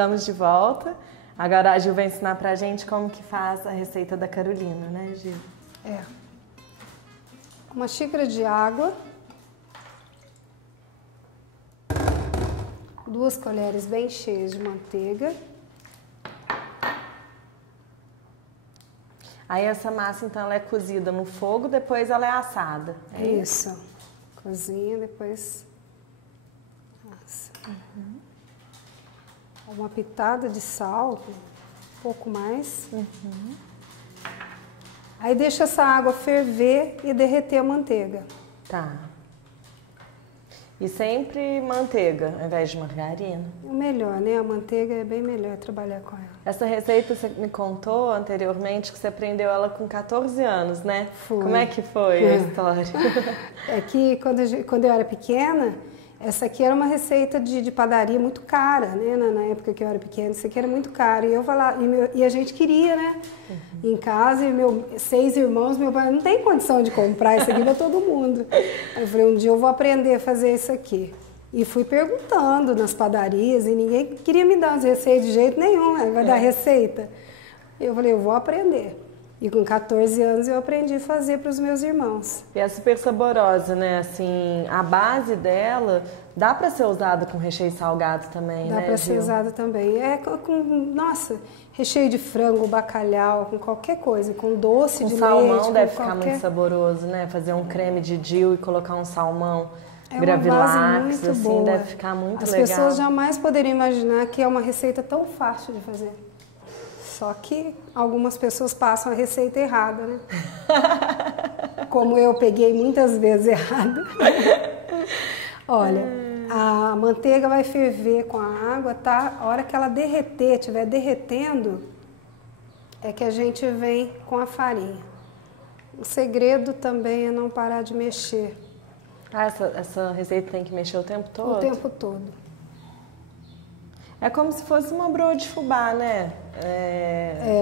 Estamos de volta. Agora a Gil vai ensinar pra gente como que faz a receita da Carolina, né, Gil? É. Uma xícara de água, 2 colheres bem cheias de manteiga. Aí essa massa, então, ela é cozida no fogo, depois ela é assada. É isso? Isso. Cozinha, depois assa. Uma pitada de sal, um pouco mais. Aí deixa essa água ferver e derreter a manteiga. Tá. E sempre manteiga, ao invés de margarina. O melhor, né? A manteiga é bem melhor trabalhar com ela. Essa receita você me contou anteriormente que você aprendeu ela com 14 anos, né? Foi. Como é que foi a história? É que quando eu era pequena, essa aqui era uma receita de padaria muito cara, né? Na época que eu era pequena, isso aqui era muito caro. E eu falava, e a gente queria, né? Em casa, e 6 irmãos, meu pai não tem condição de comprar isso aqui para todo mundo. Aí eu falei, um dia eu vou aprender a fazer isso aqui. E fui perguntando nas padarias e ninguém queria me dar as receitas de jeito nenhum, né? Vai dar receita. Eu falei, eu vou aprender. E com 14 anos eu aprendi a fazer para os meus irmãos. E é super saborosa, né? Assim, a base dela dá para ser usada com recheio salgado também, né, Dá para ser usada também. Nossa, recheio de frango, bacalhau, com qualquer coisa, com doce de leite. Salmão deve ficar muito saboroso, né? Fazer um creme de dill e colocar um salmão. Gravilax, assim, boa. Deve ficar muito legal. As pessoas jamais poderiam imaginar que é uma receita tão fácil de fazer. Só que algumas pessoas passam a receita errada, né? Como eu peguei muitas vezes errado. Olha, a manteiga vai ferver com a água, tá? A hora que ela derreter, estiver derretendo, é que a gente vem com a farinha. O segredo também é não parar de mexer. Ah, essa receita tem que mexer o tempo todo? O tempo todo. É como se fosse uma broa de fubá, né?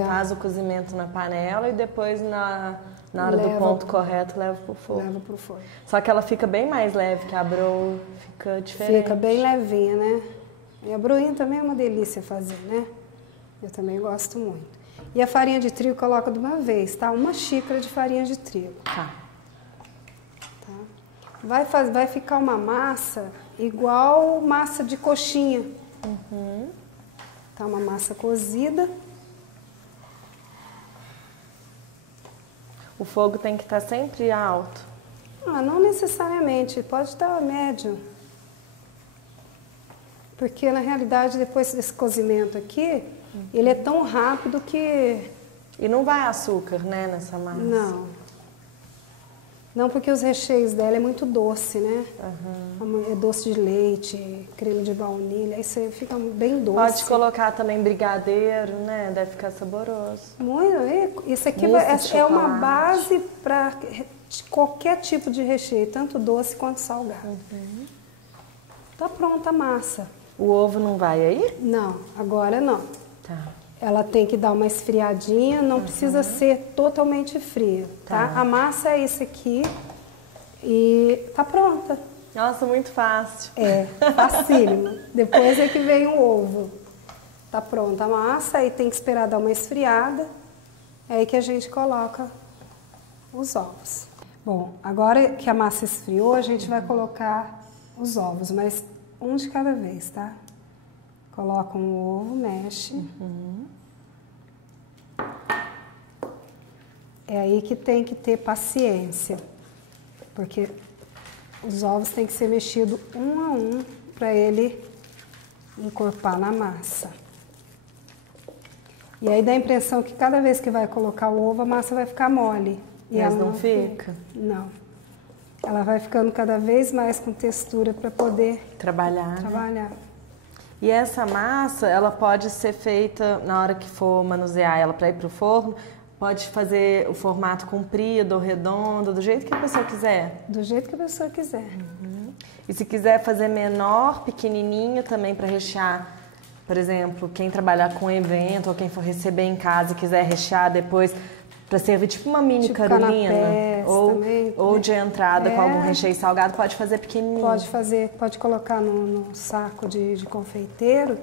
Faz o cozimento na panela e depois, na hora do ponto correto, leva pro forno. Leva pro forno. Só que ela fica bem mais leve que a broa, fica diferente. Fica bem levinha, né? E a broinha também é uma delícia fazer, né? Eu também gosto muito. E a farinha de trigo coloca de uma vez, tá? 1 xícara de farinha de trigo. Tá. Vai ficar uma massa igual massa de coxinha. Tá, uma massa cozida. O fogo tem que estar sempre alto? Ah, não necessariamente, pode estar médio. Porque na realidade, depois desse cozimento aqui, ele é tão rápido que... E não vai açúcar, né, nessa massa? Não. Não, porque os recheios dela é muito doce, né? É doce de leite, creme de baunilha, aí você fica bem doce. Pode colocar também brigadeiro, né? Deve ficar saboroso. Muito. Isso aqui é uma base para qualquer tipo de recheio, tanto doce quanto salgado. Tá pronta a massa. O ovo não vai aí? Não, agora não. Tá. Ela tem que dar uma esfriadinha, não precisa ser totalmente fria, tá? A massa é esse aqui e tá pronta. Nossa, muito fácil. É, facílimo. Depois é que vem o ovo. Tá pronta a massa, aí tem que esperar dar uma esfriada, é aí que a gente coloca os ovos. Bom, agora que a massa esfriou, a gente vai colocar os ovos, mas um de cada vez, tá? Coloca um ovo, mexe. É aí que tem que ter paciência, porque os ovos têm que ser mexidos um a um para ele encorpar na massa. E aí dá a impressão que cada vez que vai colocar o ovo, a massa vai ficar mole. E ela não fica? Não. Ela vai ficando cada vez mais com textura para poder trabalhar. Né? E essa massa, ela pode ser feita na hora que for manusear ela para ir para o forno, pode fazer o formato comprido ou redondo, do jeito que a pessoa quiser? Do jeito que a pessoa quiser. E se quiser fazer menor, pequenininho também para rechear, por exemplo, quem trabalhar com evento ou quem for receber em casa e quiser rechear depois, Para servir tipo uma mini tipo Carolina. canapés também, ou de entrada com algum recheio salgado, pode fazer pequenininho. Pode fazer, pode colocar no saco de confeiteiro,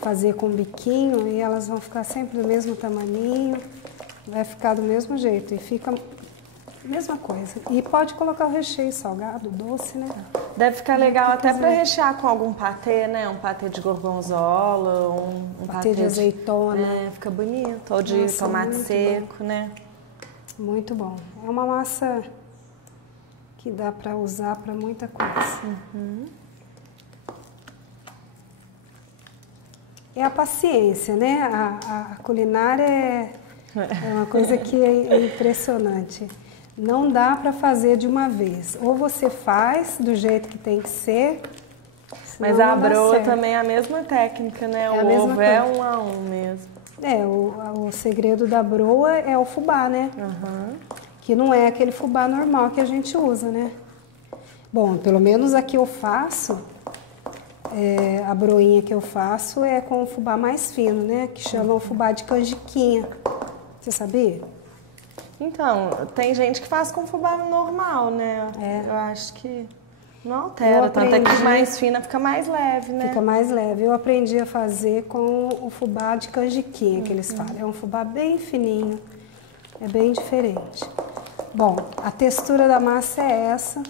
fazer com biquinho e elas vão ficar sempre do mesmo tamaninho, vai ficar do mesmo jeito e fica a mesma coisa. E pode colocar o recheio salgado, doce, né? Deve ficar legal até para rechear com algum patê, né? Um patê de gorgonzola, um patê de azeitona. Fica bonito. Ou de tomate seco, bom. Né? Muito bom. É uma massa que dá para usar para muita coisa. É a paciência, né? A culinária é uma coisa que é impressionante. Não dá para fazer de uma vez. Ou você faz do jeito que tem que ser. Mas a broa também é a mesma técnica, né? É o ovo é 1 a 1 mesmo. O segredo da broa é o fubá, né? Que não é aquele fubá normal que a gente usa, né? Bom, pelo menos a que eu faço, a broinha que eu faço é com o fubá mais fino, né? Que chama o fubá de canjiquinha. Você sabia? Então, tem gente que faz com fubá normal, né? Eu acho que não altera, tanto é que mais fina fica mais leve, né? Fica mais leve. Eu aprendi a fazer com o fubá de canjiquinha, que eles falam. É um fubá bem fininho, é bem diferente. Bom, a textura da massa é essa,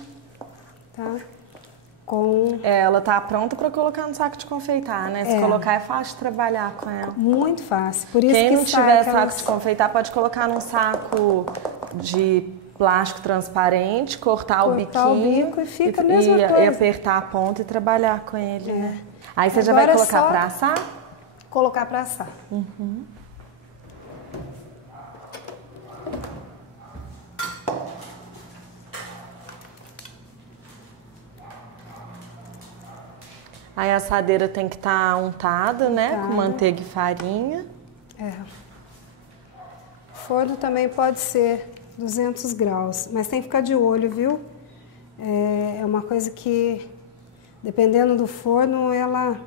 tá? Ela tá pronta para colocar no saco de confeitar, né? Se colocar é fácil de trabalhar com ela. Muito fácil. Por isso Quem não tiver saco de confeitar pode colocar num saco de plástico transparente, cortar o biquinho bico e fica a mesma coisa. E apertar a ponta e trabalhar com ele, né? Aí você já vai colocar para assar? Colocar para assar. Aí a assadeira tem que estar untada, né? Com manteiga e farinha. O forno também pode ser 200 graus, mas tem que ficar de olho, viu? É uma coisa que, dependendo do forno, ela